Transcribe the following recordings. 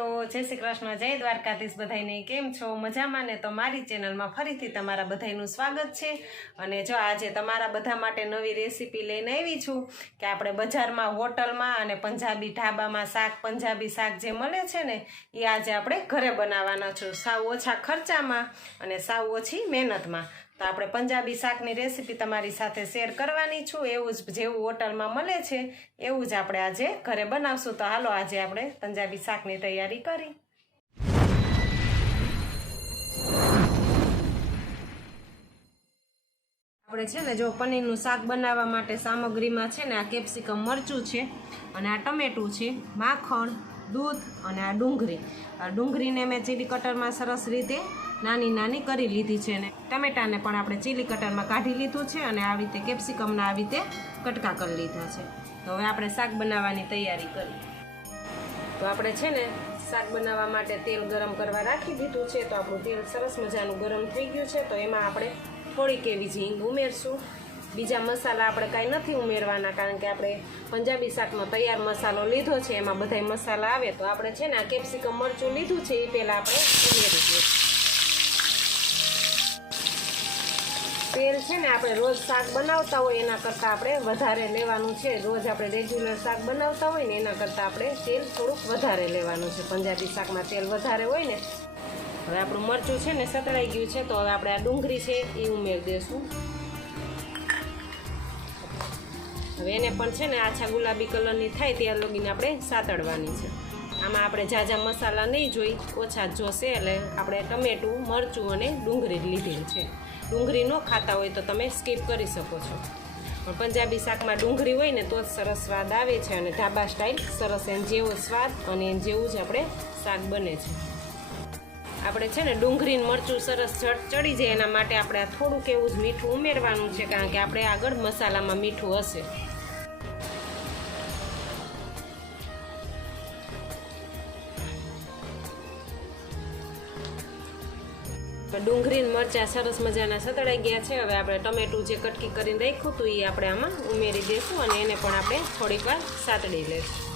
તો જય શ્રી કૃષ્ણ, જય દ્વારકાધીશ બધાને કેમ છો? મજામાં ને? તો મારી ચેનલમાં ફરીથી તમારા બધાનું સ્વાગત છે. અને જો આજે તમારા બધા માટે નવી રેસીપી લઈને આવી છું કે આપણે બજારમાં, હોટલમાં અને પંજાબી ઢાબામાં શાક, પંજાબી શાક જે મળે છે ને, એ આજે આપણે ઘરે બનાવવાના છું. સાવ ઓછા ખર્ચામાં અને સાવ ઓછી મહેનતમાં. તો આપણે પંજાબી શાકની રેસીપી તમારી સાથે શેર કરવાની છું. એવું જ જેવું હોટલમાં મળે છે, એવું જ આપણે આજે ઘરે બનાવશું. તો હાલો, આજે આપણે પંજાબી શાકની તૈયારી કરી. આપણે છે ને જો પનીરનું શાક બનાવવા માટે સામગ્રીમાં છે ને આ કેપ્સિકમ મરચું છે અને આ ટમેટું છે, માખણ દૂધ અને આ ડુંગળી. આ ડુંગળીને મેં ચીલી કટરમાં સરસ રીતે નાની નાની કરી લીધી છે ને ટમેટાને પણ આપણે ચીલી કટરમાં કાઢી લીધું છે અને આવી રીતે કેપ્સિકમના આવી રીતે કટકા કરી લીધા છે. તો હવે આપણે શાક બનાવવાની તૈયારી કરી. તો આપણે છે ને શાક બનાવવા માટે તેલ ગરમ કરવા રાખી દીધું છે. તો આપણું તેલ સરસ મજાનું ગરમ થઈ ગયું છે. તો એમાં આપણે થોડીક એવી ઝીંગ ઉમેરશું. બીજા મસાલા આપણે કાંઈ નથી ઉમેરવાના, કારણ કે આપણે પંજાબી શાકનો તૈયાર મસાલો લીધો છે, એમાં બધાય મસાલા આવે. તો આપણે છે ને આ કેપ્સિકમ મરચું લીધું છે, એ પહેલાં આપણે ઉમેરી દઈએ. તેલ છે ને આપણે રોજ શાક બનાવતા હોય, એના કરતાં આપણે વધારે લેવાનું છે. રોજ આપણે રેગ્યુલર શાક બનાવતા હોય ને, એના કરતાં આપણે તેલ થોડુંક વધારે લેવાનું છે. પંજાબી શાકમાં તેલ વધારે હોય ને, હવે આપણું મરચું છે ને સતળાઈ ગયું છે, તો હવે આપણે આ ડુંગળી છે એ ઉમેરી દઈશું હવે એને પણ છે ને આછા ગુલાબી કલરની થાય ત્યાં લગીને આપણે સાતડવાની છે. આમાં આપણે ઝાઝા મસાલા નહીં જોઈ, ઓછા જોશે એટલે આપણે ટમેટું, મરચું અને ડુંગળી લીધેલ છે. ડુંગળી ન ખાતા હોય તો તમે સ્કીપ કરી શકો છો. પણ પંજાબી શાકમાં ડુંગળી હોય ને તો જ સરસ સ્વાદ આવે છે અને ઢાબા સ્ટાઇલ સરસ એમ જેવો સ્વાદ અને જેવું જ આપણે શાક બને છે. આપણે છે ને ડુંગળીને મરચું સરસ ઝટ ચડી જાય એના માટે આપણે થોડુંક એવું જ મીઠું ઉમેરવાનું છે કારણ કે આપણે આગળ મસાલામાં મીઠું હશે. તો ડુંગળી મરચાં સરસ મજાના સતળાઈ ગયા છે. હવે આપણે ટમેટું જે કટકી કરીને રાખ્યું હતું એ આપણે આમાં ઉમેરી દઈશું અને એને પણ આપણે થોડીક વાર સાતડી લઈશું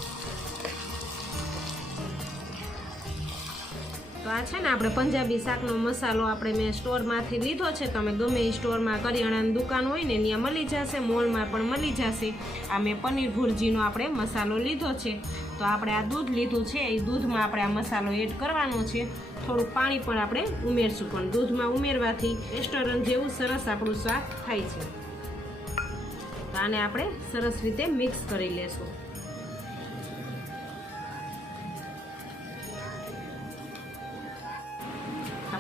તો આ છે ને આપણે પંજાબી શાકનો મસાલો આપણે મેં સ્ટોરમાંથી લીધો છે. તમે ગમે એ સ્ટોરમાં કરિયાણાની દુકાન હોય ને, ત્યાં મળી જશે, મોલમાં પણ મળી જશે. આ મેં પનીર ભુરજીનો આપણે મસાલો લીધો છે. તો આપણે આ દૂધ લીધું છે. એ દૂધમાં આપણે આ મસાલો એડ કરવાનો છે. થોડું પાણી પણ આપણે ઉમેરશું, પણ દૂધમાં ઉમેરવાથી રેસ્ટોરન્ટ જેવું સરસ આપણું શાક થાય છે. તો આને આપણે સરસ રીતે મિક્સ કરી લેશું.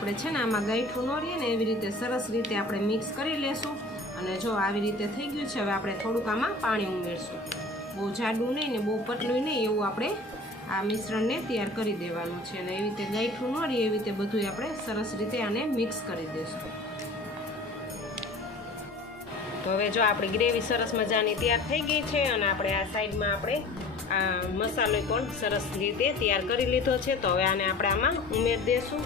આપણે છે ને આમાં ગાંઠું ન રહીએ ને એવી રીતે સરસ રીતે આપણે મિક્સ કરી લેશું. અને જો આવી રીતે થઈ ગયું છે, હવે આપણે થોડુંક આમાં પાણી ઉમેરશું. બહુ જાડું નહીં ને બહુ પતલું નહીં, એવું આપણે આ મિશ્રણને તૈયાર કરી દેવાનું છે. અને એવી રીતે ગાંઠું ન રહે એવી રીતે બધું આપણે સરસ રીતે આને મિક્સ કરી દઈશું તો હવે જો આપણી ગ્રેવી સરસ મજાની તૈયાર થઈ ગઈ છે અને આપણે આ સાઈડમાં આપણે આ મસાલો પણ સરસ રીતે તૈયાર કરી લીધો છે. તો હવે આને આપણે આમાં ઉમેરી દઈશું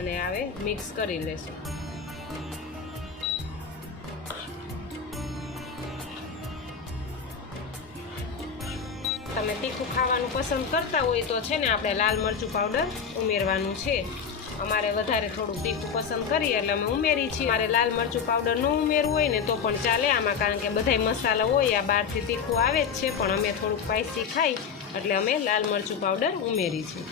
અને આવે મિક્સ કરી લેશું. તમે તીખું ખાવાનું પસંદ કરતા હોય તો છે ને આપણે લાલ મરચું પાવડર ઉમેરવાનું છે. અમારે વધારે થોડું તીખું પસંદ કરીએ એટલે અમે ઉમેરી છીએ. મારે લાલ મરચું પાવડર ન ઉમેરવું હોય ને તો પણ ચાલે આમાં, કારણ કે બધાય મસાલા હોય, આ બહારથી તીખું આવે જ છે, પણ અમે થોડુંક સ્પાઇસી ખાઈ, એટલે અમે લાલ મરચું પાવડર ઉમેરી છીએ.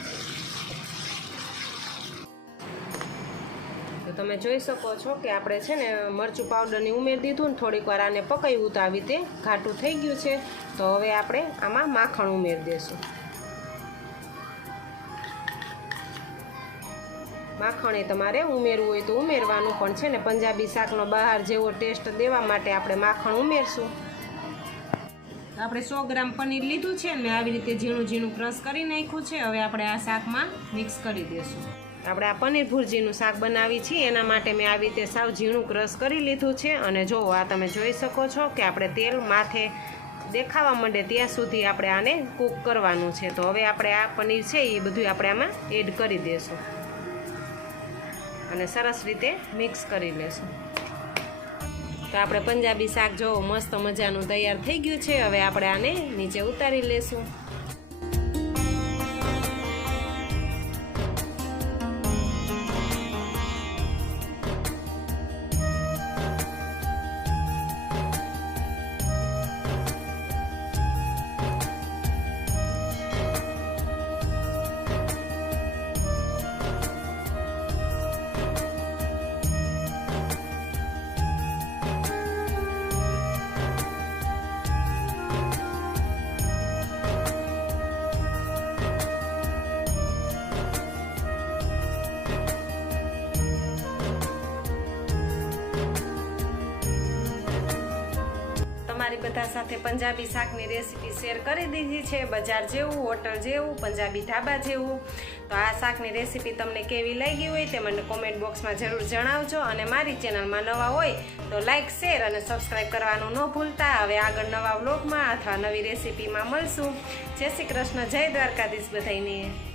તમે જોઈ શકો છો કે આપણે છે ને મરચું પાવડરની ઉમેરી દીધું ને થોડીક વાર આને પકાવ્યું તો આવી રીતે ઘાટું થઈ ગયું છે. તો હવે આપણે આમાં માખણ ઉમેરી દઈશું માખણ એ તમારે ઉમેરવું હોય તો ઉમેરવાનું, પણ છે ને પંજાબી શાકનો બહાર જેવો ટેસ્ટ દેવા માટે આપણે માખણ ઉમેરશું. આપણે સો ગ્રામ પનીર લીધું છે ને આવી રીતે ઝીણું ઝીણું ક્રશ કરી નાખ્યું છે. હવે આપણે આ શાકમાં મિક્સ કરી દઈશું આપણે આ પનીર ભુરજીનું શાક બનાવી છીએ. એના માટે મેં આવી રીતે સાવ ઝીણું ક્રશ કરી લીધું છે અને જો આ તમે જોઈ શકો છો કે આપણે તેલ માથે દેખાવા માંડે ત્યાં સુધી આપણે આને કૂક કરવાનું છે. તો હવે આપણે આ પનીર છે એ બધું આપણે આમાં એડ કરી દઈશું અને સરસ રીતે મિક્સ કરી લેશું. તો આપણે પંજાબી શાક જો મસ્ત મજાનું તૈયાર થઈ ગયું છે. હવે આપણે આને નીચે ઉતારી લેશું. બધા સાથે પંજાબી શાકની રેસીપી શેર કરી દીધી છે, બજાર જેવું, હોટલ જેવું, પંજાબી ઢાબા જેવું. તો આ શાકની રેસીપી તમને કેવી લાગી હોય તે મને કોમેન્ટ બોક્સમાં જરૂર જણાવજો અને મારી ચેનલમાં નવા હોય તો લાઇક શેર અને સબસ્ક્રાઈબ કરવાનું ન ભૂલતા. હવે આગળ નવા વ્લોગમાં અથવા નવી રેસીપીમાં મળશું. જય શ્રી કૃષ્ણ, જય દ્વારકાધીશ બધાઈને